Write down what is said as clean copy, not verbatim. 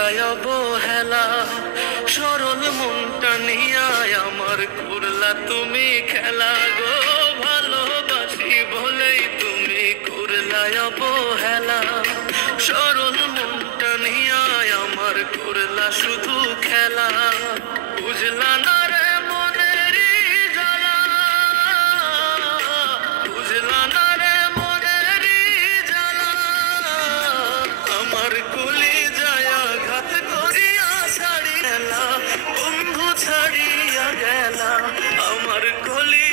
করলায় অবহেলা, সরল মনটা নিয়া আমার করলা তুমি খেলা গো। ভালোবাসি বলেই তুমি করলায় অবহেলা, সরল মনটা নিয়া আমার করলা শুধু খেলা। বুঝলা না রে মনেরই জ্বালা, বুঝলা না রে মনেরই জ্বালা, আমার কলি যায়া ঘাত করিয়া ছাড়ি গেলা, বন্ধু ছাড়িয়া গেলা, আমার কলি